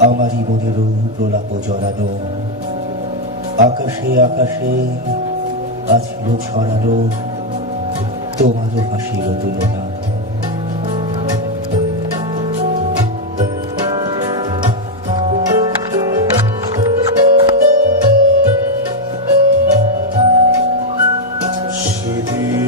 আমারই মনের প্রলাপ জড়ানো। আকাশে আকাশে আছিল ছড়ানো। তোমারও হাসির তুলনা। সেদিন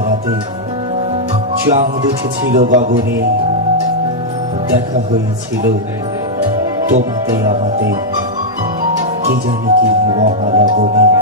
হাতে চাঁদ উঠেছিল গগনে দেখা হয়েছিল তোমাতে আমাতে কি জানি কি মহালগনে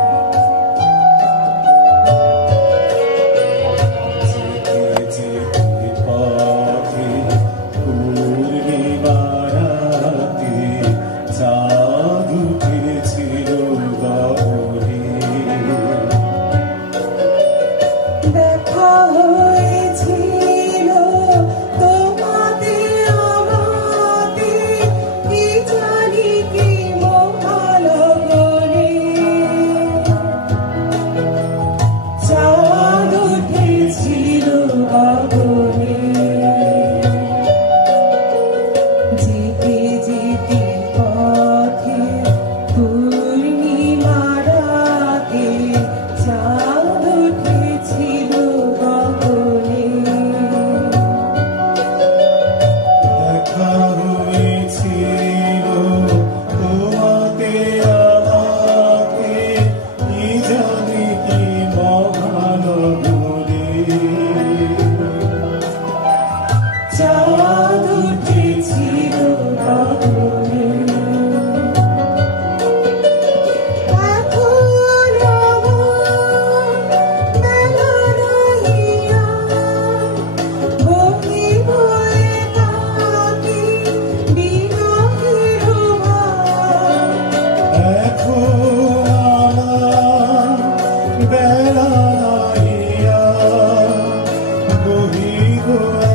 Savior.